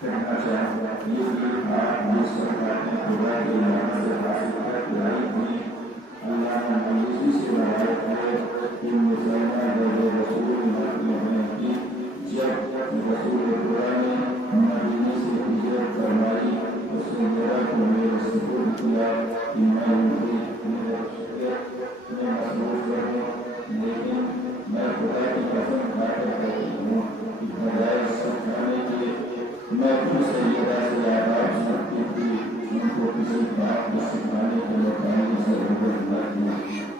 करना चाहूँगा। ये आप जिस प्रकार की खुदा के यहाँ से हासिल कर लाई थी, अल्लाह ने मायूसी से लगाए थे कि मुसलमान रसूल ने की जब रसूल खुदा ने मदीने से हिजरत फरमाई, उसने मेरा को मेरे सुपुर्द किया कि मैं उनकी मसरूफ करूँ, लेकिन मैं खुदा की कसम खाकर कहती हूँ कि बजाय सिखाने के मैं खुद सैयदा से आवाज सकती थी, उनको किसी बात को सिखाने के मौके की जरूरत न थी।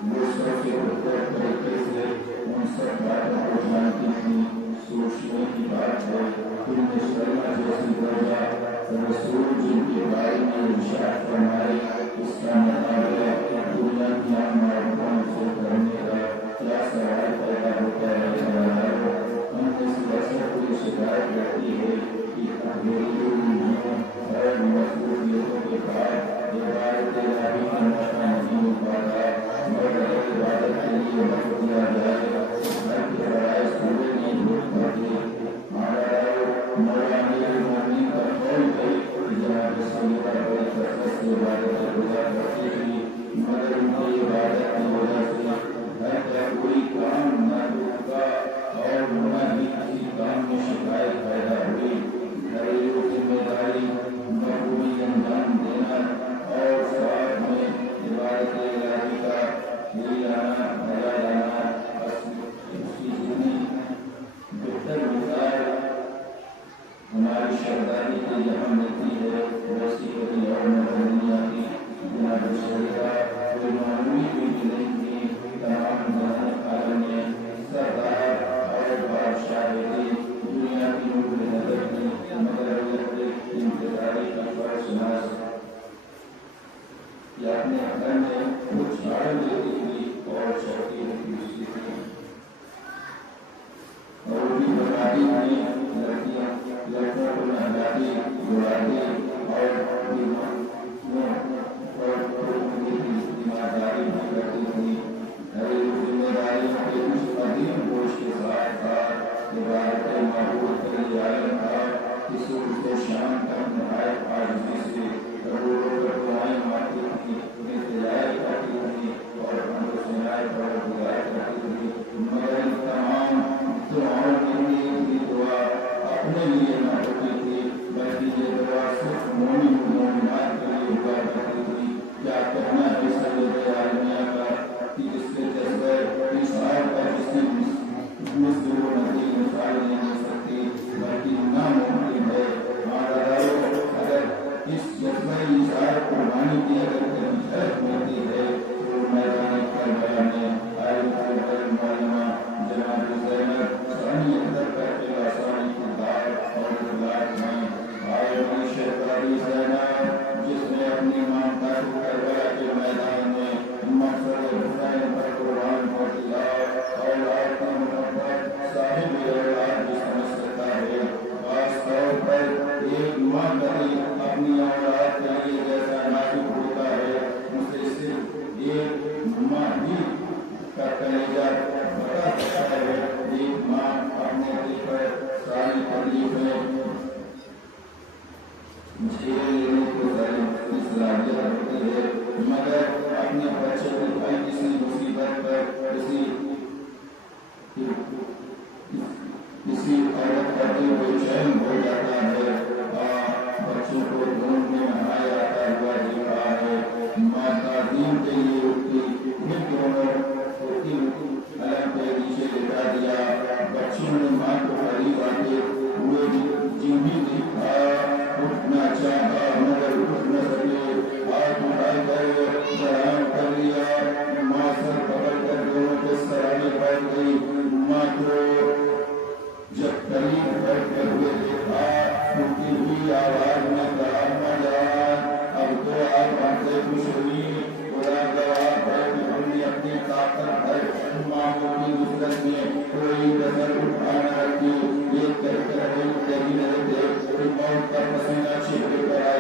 वो सबसे उत्तर तरीके से उन सब बातों को जानती थी। सोचने की बात है, तुमने शर्मा जैसी दर्जा रसूल जिनके बारे में इरशाद फरमाए, इसका मतलब है दुनिया की आम औरतों से करने का क्या सवाल पैदा होता है। हमने इस वजह को शिकायत करती है कि अंग्रेजों और मजबूरियों के बाद इबादत इलाही का मौका नहीं हो पाता, मगर इबादत के लिए वक्त दिया जाए, घर के फराइज पूरे नहीं हो पाते। मौलाना मोमिन का कौल है कि जनाब सैयदा बड़ी कसरत से इबादत गुजा करती थी, मगर उनकी इबादत की वजह से घर का कोई काम न रुका और न ही किसी काम में शिकायत पैदा हुई। घरेलू जिम्मेदारी बखूबी अंजाम देना और साथ में इबादत इलाही का लाना भजा लाना उसकी जितनी बेहतर मिसाल हमारी शहजादी के यहाँ मिलती है, वैसी कभी और दुनिया की जनाब सैयदा कोई मामूली भी नहीं थी। तमाम जहान आलम में सरदार और बादशाह दुनिया की नूर नजर थी, मगर इंतजारी का फर्शनास या अपने घर में कुछ झाड़ लेती थी और चौकी होती थी और भी बताती थी। लड़कों को नहलाती धुलाती और जिम्मेदारी भी करती थी। घरेलू जिम्मेदारियों के कुछ अधीन बोझ के साथ साथ इबादत महबूब के लिए आलम था कि सुबह से शाम तक नहायत आजिज़ी से करोड़ों पर दुआएं मारती थी, इंतजार करती थी और अनुसनाएं पर दुआएं करती थी, मगर तमाम दुआओं के लिए भी दुआ अपने लिए न होती थी, बल्कि ये दुआ सिर्फ मोमिन मोमिनात के लिए हुआ करती थी। क्या कहना है सैयदा आलमिया का कि जिसके जज्बे इंसान का जिसने मिस्र व नदी मिसाल नहीं दे सकती, बल्कि नामुमकिन है। अगर इस जज्बे इंसान कुर्बानी की अगर कभी शर्त मिलती है तो मैदान करबला में आलिमा जनाब ज़ैनब सानी अंदर करके आसानी की दार और इखलास में आयनी शहजादी ज़ैनब जिसने अपनी मानता को करबला के मैदान में मकसद हुसैन पर कुर्बान कर दिया और आपकी मोहब्बत साहिब औलाद भी समझ सकता है। खास तौर पर एक माँ कभी अपनी औलाद के लिए जैसा नाजुक होता है, उसे सिर्फ एक माँ ही का कलेजा बता सकता है। एक माँ अपने दिल पर सारी तकलीफें झेल लेने को सलाहियत रखती है, मगर अपने बच्चे को भाई किसी मुसीबत पर किसी औरत का दिल बेचैन हो जाता है। बच्चों को ढूंढ में नहाया आता हुआ दिख रहा है। माँ ताज़ीम के लिए उसकी दोनों अलग पे नीचे लेटा दिया। बच्चों ने माँ को करीब आते हुए जी भी देखा, उठना चाहा मगर उठ न सके, हाथ उठाकर सलाम कर लिया। माँ सर पकड़ कर दोनों के सराहने बैठ गई। माँ को जब करीब बैठते हुए देखा, उनकी हुई आवाज में कहा, अब तो आप हमसे खुश हुई। खुदा गवाह है कि हमने अपनी ताकत भर मामलों की नुसरत में कोई कसर उठा न रखी। एक कहकर मौत का पसीना चेहरे पर